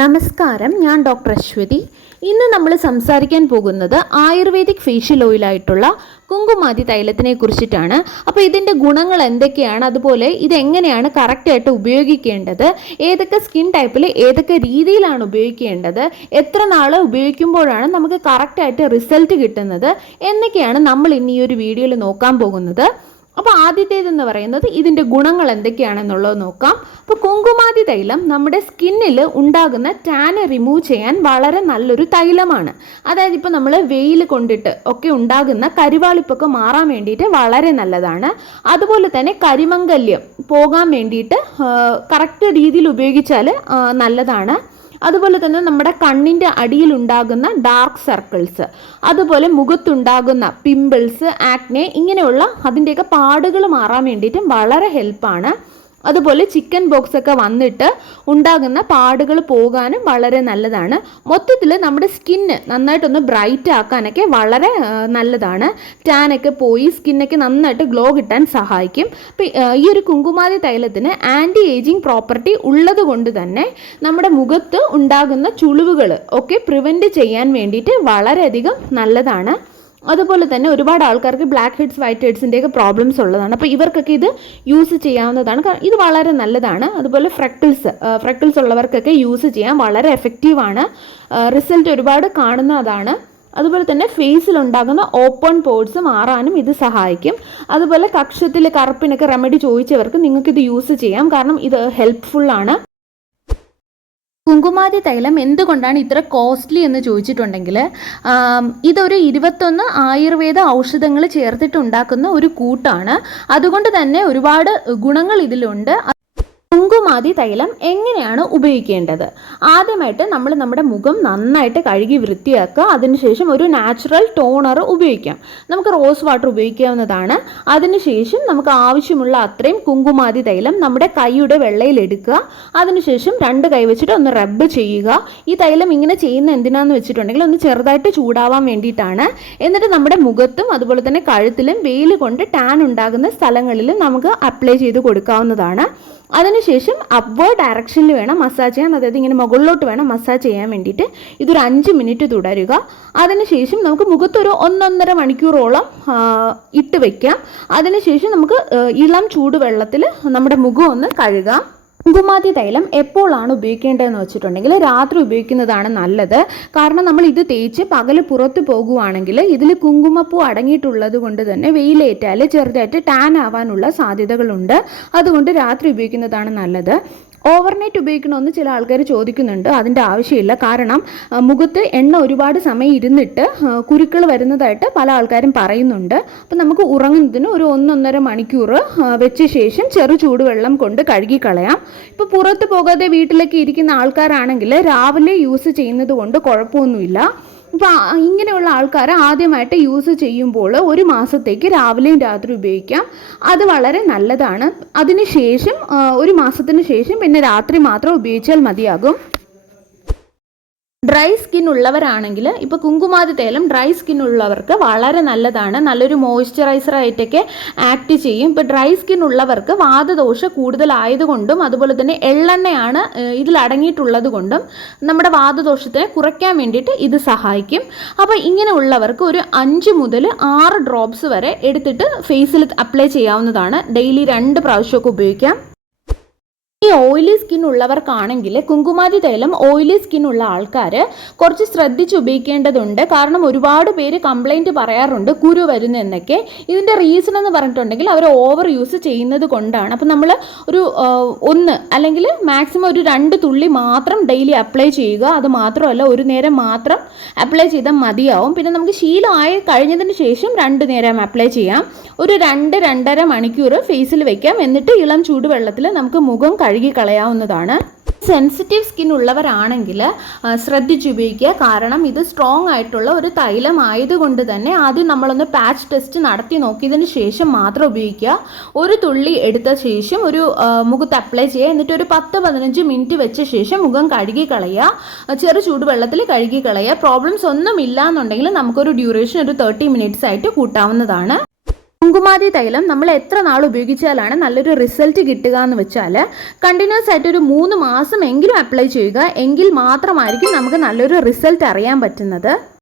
നമസ്കാരം, ഞാൻ ഡോക്ടർ അശ്വതി. ഇന്ന് നമ്മൾ സംസാരിക്കാൻ പോകുന്നത് ആയുർവേദിക് ഫേഷ്യൽ ഓയിലായിട്ടുള്ള കുങ്കുമാതി തൈലത്തിനെ കുറിച്ചിട്ടാണ്. അപ്പോൾ ഇതിൻ്റെ ഗുണങ്ങൾ എന്തൊക്കെയാണ്, അതുപോലെ ഇതെങ്ങനെയാണ് കറക്റ്റായിട്ട് ഉപയോഗിക്കേണ്ടത്, ഏതൊക്കെ സ്കിൻ ടൈപ്പിൽ ഏതൊക്കെ രീതിയിലാണ് ഉപയോഗിക്കേണ്ടത്, എത്ര നാൾ ഉപയോഗിക്കുമ്പോഴാണ് നമുക്ക് കറക്റ്റായിട്ട് റിസൾട്ട് കിട്ടുന്നത് എന്നൊക്കെയാണ് നമ്മൾ ഇന്ന് ഈ ഒരു വീഡിയോയിൽ നോക്കാൻ പോകുന്നത്. അപ്പോൾ ആദ്യത്തേതെന്ന് പറയുന്നത് ഇതിൻ്റെ ഗുണങ്ങൾ എന്തൊക്കെയാണെന്നുള്ളത് നോക്കാം. അപ്പോൾ കുങ്കുമാതി തൈലം നമ്മുടെ സ്കിന്നിൽ ഉണ്ടാകുന്ന ടാന് റിമൂവ് ചെയ്യാൻ വളരെ നല്ലൊരു തൈലമാണ്. അതായത് ഇപ്പോൾ നമ്മൾ വെയിൽ കൊണ്ടിട്ട് ഒക്കെ ഉണ്ടാകുന്ന കരിവാളിപ്പൊക്കെ മാറാൻ വേണ്ടിയിട്ട് വളരെ നല്ലതാണ്. അതുപോലെ തന്നെ കരിമംഗല്യം പോകാൻ വേണ്ടിയിട്ട് കറക്റ്റ് രീതിയിൽ ഉപയോഗിച്ചാൽ നല്ലതാണ്. അതുപോലെ തന്നെ നമ്മുടെ കണ്ണിൻ്റെ അടിയിലുണ്ടാകുന്ന ഡാർക്ക് സർക്കിൾസ്, അതുപോലെ മുഖത്തുണ്ടാകുന്ന പിമ്പിൾസ്, ആക്നെ, ഇങ്ങനെയുള്ള അതിൻ്റെയൊക്കെ പാടുകൾ മാറാൻ വേണ്ടിയിട്ടും വളരെ ഹെൽപ്പാണ്. അതുപോലെ ചിക്കൻ ബോക്സ് ഒക്കെ വന്നിട്ട് ഉണ്ടാകുന്ന പാടുകൾ പോകാനും വളരെ നല്ലതാണ്. മൊത്തത്തിൽ നമ്മുടെ സ്കിന്ന് നന്നായിട്ടൊന്ന് ബ്രൈറ്റ് ആക്കാനൊക്കെ വളരെ നല്ലതാണ്. ടാനൊക്കെ പോയി സ്കിന്നൊക്കെ നന്നായിട്ട് ഗ്ലോ കിട്ടാൻ സഹായിക്കും. അപ്പോൾ ഈ ഒരു കുങ്കുമാതി തൈലത്തിന് ആൻറ്റി ഏജിങ് പ്രോപ്പർട്ടി ഉള്ളത് കൊണ്ട് തന്നെ നമ്മുടെ മുഖത്ത് ഉണ്ടാകുന്ന ചുളിവുകൾ ഒക്കെ പ്രിവെൻറ്റ് ചെയ്യാൻ വേണ്ടിയിട്ട് വളരെയധികം നല്ലതാണ്. അതുപോലെ തന്നെ ഒരുപാട് ആൾക്കാർക്ക് ബ്ലാക്ക് ഹെഡ്സ്, വൈറ്റ് ഹെഡ്സിൻ്റെയൊക്കെ പ്രോബ്ലംസ് ഉള്ളതാണ്. അപ്പോൾ ഇവർക്കൊക്കെ ഇത് യൂസ് ചെയ്യാവുന്നതാണ്. ഇത് വളരെ നല്ലതാണ്. അതുപോലെ ഫ്രെക്കിൾസ് ഉള്ളവർക്കൊക്കെ യൂസ് ചെയ്യാൻ വളരെ എഫക്റ്റീവാണ്. റിസൾട്ട് ഒരുപാട് കാണുന്നതാണ്. അതുപോലെ തന്നെ ഫേസിലുണ്ടാകുന്ന ഓപ്പൺ പോർട്സ് മാറാനും ഇത് സഹായിക്കും. അതുപോലെ കക്ഷത്തിൽ കറുപ്പിനൊക്കെ റെമഡി ചോദിച്ചവർക്ക് നിങ്ങൾക്കിത് യൂസ് ചെയ്യാം, കാരണം ഇത് ഹെൽപ്ഫുള്ളാണ്. കുങ്കുമാതി തൈലം എന്തുകൊണ്ടാണ് ഇത്ര കോസ്റ്റ്ലി എന്ന് ചോദിച്ചിട്ടുണ്ടെങ്കിൽ, ഇതൊരു 21 ആയുർവേദ ഔഷധങ്ങൾ ചേർത്തിട്ടുണ്ടാക്കുന്ന ഒരു കൂട്ടാണ്. അതുകൊണ്ട് തന്നെ ഒരുപാട് ഗുണങ്ങൾ ഇതിലുണ്ട്. കുങ്കുമാതി തൈലം എങ്ങനെയാണ് ഉപയോഗിക്കേണ്ടത്? ആദ്യമായിട്ട് നമ്മൾ നമ്മുടെ മുഖം നന്നായിട്ട് കഴുകി വൃത്തിയാക്കുക. അതിനുശേഷം ഒരു നാച്ചുറൽ ടോണർ ഉപയോഗിക്കാം. നമുക്ക് റോസ് വാട്ടർ ഉപയോഗിക്കാവുന്നതാണ്. അതിനുശേഷം നമുക്ക് ആവശ്യമുള്ള അത്രയും കുങ്കുമാതി തൈലം നമ്മുടെ കൈയുടെ വെള്ളയിലെടുക്കുക. അതിനുശേഷം 2 കൈ വെച്ചിട്ട് ഒന്ന് റബ്ബ് ചെയ്യുക. ഈ തൈലം ഇങ്ങനെ ചെയ്യുന്ന എന്തിനാന്ന് വെച്ചിട്ടുണ്ടെങ്കിൽ ഒന്ന് ചെറുതായിട്ട് ചൂടാവാൻ വേണ്ടിയിട്ടാണ്. എന്നിട്ട് നമ്മുടെ മുഖത്തും അതുപോലെ തന്നെ കഴുത്തിലും വെയിൽ കൊണ്ട് ടാൻ ഉണ്ടാകുന്ന സ്ഥലങ്ങളിലും നമുക്ക് അപ്ലൈ ചെയ്ത് കൊടുക്കാവുന്നതാണ്. അതിനുശേഷം അപ്വേർഡ് ഡയറക്ഷനിൽ വേണം മസാജ് ചെയ്യാൻ, അതായത് ഇങ്ങനെ മുകളിലോട്ട് വേണം മസാജ് ചെയ്യാൻ വേണ്ടിയിട്ട്. ഇതൊരു 5 മിനിറ്റ് തുടരുക. അതിനുശേഷം നമുക്ക് മുഖത്തൊരു 1-1.5 മണിക്കൂറോളം ഇട്ട് വയ്ക്കാം. അതിനുശേഷം നമുക്ക് ഇളം ചൂടുവെള്ളത്തിൽ നമ്മുടെ മുഖം ഒന്ന് കഴുകാം. കുങ്കുമാതി തൈലം എപ്പോഴാണ് ഉപയോഗിക്കേണ്ടതെന്ന് വെച്ചിട്ടുണ്ടെങ്കിൽ രാത്രി ഉപയോഗിക്കുന്നതാണ് നല്ലത്. കാരണം നമ്മൾ ഇത് തേച്ച് പകൽ പുറത്ത് പോകുവാണെങ്കിൽ ഇതിൽ കുങ്കുമപ്പൂ അടങ്ങിയിട്ടുള്ളത് കൊണ്ട് തന്നെ വെയിലേറ്റാൽ ചെറുതായിട്ട് ടാൻ ആവാനുള്ള സാധ്യതകളുണ്ട്. അതുകൊണ്ട് രാത്രി ഉപയോഗിക്കുന്നതാണ് നല്ലത്. ഓവർനൈറ്റ് ഉപയോഗിക്കണമെന്ന് ചില ആൾക്കാർ ചോദിക്കുന്നുണ്ട്. അതിൻ്റെ ആവശ്യമില്ല. കാരണം മുഖത്ത് എണ്ണ ഒരുപാട് സമയം ഇരുന്നിട്ട് കുരുക്കൾ വരുന്നതായിട്ട് പല ആൾക്കാരും പറയുന്നുണ്ട്. അപ്പം നമുക്ക് ഉറങ്ങുന്നതിന് ഒരു 1-1.5 മണിക്കൂർ വെച്ച ശേഷം ചെറു ചൂടുവെള്ളം കൊണ്ട് കഴുകിക്കളയാം. ഇപ്പോൾ പുറത്ത് പോകാതെ വീട്ടിലേക്ക് ഇരിക്കുന്ന ആൾക്കാരാണെങ്കിൽ രാവിലെ യൂസ് ചെയ്യുന്നത് കൊണ്ട് കുഴപ്പമൊന്നുമില്ല. അപ്പോൾ ഇങ്ങനെയുള്ള ആൾക്കാർ ആദ്യമായിട്ട് യൂസ് ചെയ്യുമ്പോൾ 1 മാസത്തേക്ക് രാവിലെയും രാത്രി ഉപയോഗിക്കാം. അത് വളരെ നല്ലതാണ്. അതിനുശേഷം 1 മാസത്തിന് ശേഷം പിന്നെ രാത്രി മാത്രം ഉപയോഗിച്ചാൽ മതിയാകും. ഡ്രൈ സ്കിൻ ഉള്ളവരാണെങ്കിൽ ഇപ്പോൾ കുങ്കുമാതി തൈലം ഡ്രൈ സ്കിൻ ഉള്ളവർക്ക് വളരെ നല്ലതാണ്. നല്ലൊരു മോയ്സ്ചറൈസറായിട്ടൊക്കെ ആക്ട് ചെയ്യും. ഇപ്പോൾ ഡ്രൈ സ്കിൻ ഉള്ളവർക്ക് വാതദോഷം കൂടുതലായതുകൊണ്ടും അതുപോലെ തന്നെ എള്ളെണ്ണയാണ് ഇതിൽ അടങ്ങിയിട്ടുള്ളത് കൊണ്ടും നമ്മുടെ വാതദോഷത്തിനെ കുറയ്ക്കാൻ വേണ്ടിയിട്ട് ഇത് സഹായിക്കും. അപ്പോൾ ഇങ്ങനെ ഉള്ളവർക്ക് ഒരു 5 മുതൽ 6 ഡ്രോപ്സ് വരെ എടുത്തിട്ട് ഫേസിൽ അപ്ലൈ ചെയ്യാവുന്നതാണ്. ഡെയിലി 2 പ്രാവശ്യമൊക്കെ ഉപയോഗിക്കാം. ഈ ഓയിലി സ്കിൻ ഉള്ളവർക്കാണെങ്കിൽ കുങ്കുമാതി തൈലം ഓയിലി സ്കിൻ ഉള്ള ആൾക്കാർ കുറച്ച് ശ്രദ്ധിച്ച് ഉപയോഗിക്കേണ്ടതുണ്ട്. കാരണം ഒരുപാട് പേര് കംപ്ലൈൻറ്റ് പറയാറുണ്ട് കുരു വരുന്നു എന്നൊക്കെ. ഇതിൻ്റെ റീസൺ എന്ന് പറഞ്ഞിട്ടുണ്ടെങ്കിൽ അവർ ഓവർ യൂസ് ചെയ്യുന്നത് കൊണ്ടാണ്. അപ്പം നമ്മൾ ഒരു 1 അല്ലെങ്കിൽ മാക്സിമം ഒരു 2 തുള്ളി മാത്രം ഡെയിലി അപ്ലൈ ചെയ്യുക. അത് മാത്രമല്ല, ഒരു നേരം മാത്രം അപ്ലൈ ചെയ്താൽ മതിയാവും. പിന്നെ നമുക്ക് ശീലമായി കഴിഞ്ഞതിന് ശേഷം 2 നേരം അപ്ലൈ ചെയ്യാം. ഒരു 2-2.5 മണിക്കൂർ ഫേസിൽ വയ്ക്കാം. എന്നിട്ട് ഇളം ചൂടുവെള്ളത്തിൽ നമുക്ക് മുഖം കഴുകി കളയാവുന്നതാണ്. സെൻസിറ്റീവ് സ്കിൻ ഉള്ളവരാണെങ്കിൽ ശ്രദ്ധിച്ച് ഉപയോഗിക്കുക. കാരണം ഇത് സ്ട്രോങ് ആയിട്ടുള്ള ഒരു തൈലം ആയതുകൊണ്ട് തന്നെ ആദ്യം നമ്മളൊന്ന് പാച്ച് ടെസ്റ്റ് നടത്തി നോക്കിയതിന് ശേഷം മാത്രം ഉപയോഗിക്കുക. 1 തുള്ളി എടുത്ത ശേഷം ഒരു മുഖത്ത് അപ്ലൈ ചെയ്യുക. എന്നിട്ട് ഒരു 10-15 മിനിറ്റ് വെച്ച ശേഷം മുഖം കഴുകി കളയുക. ചെറു ചൂടുവെള്ളത്തിൽ കഴുകി കളയുക. പ്രോബ്ലംസ് ഒന്നും ഇല്ല എന്നുണ്ടെങ്കിൽ നമുക്കൊരു ഡ്യൂറേഷൻ ഒരു 30 മിനിറ്റ്സ് ആയിട്ട് കൂട്ടാവുന്നതാണ്. കുങ്കുമാതി തൈലം നമ്മൾ എത്ര നാൾ ഉപയോഗിച്ചാലാണ് നല്ലൊരു റിസൾട്ട് കിട്ടുക എന്ന് വെച്ചാൽ കണ്ടിന്യൂസ് ആയിട്ട് ഒരു 3 മാസം എങ്കിലും അപ്ലൈ ചെയ്യുക. എങ്കിൽ മാത്രമായിരിക്കും നമുക്ക് നല്ലൊരു റിസൾട്ട് അറിയാൻ പറ്റുന്നത്.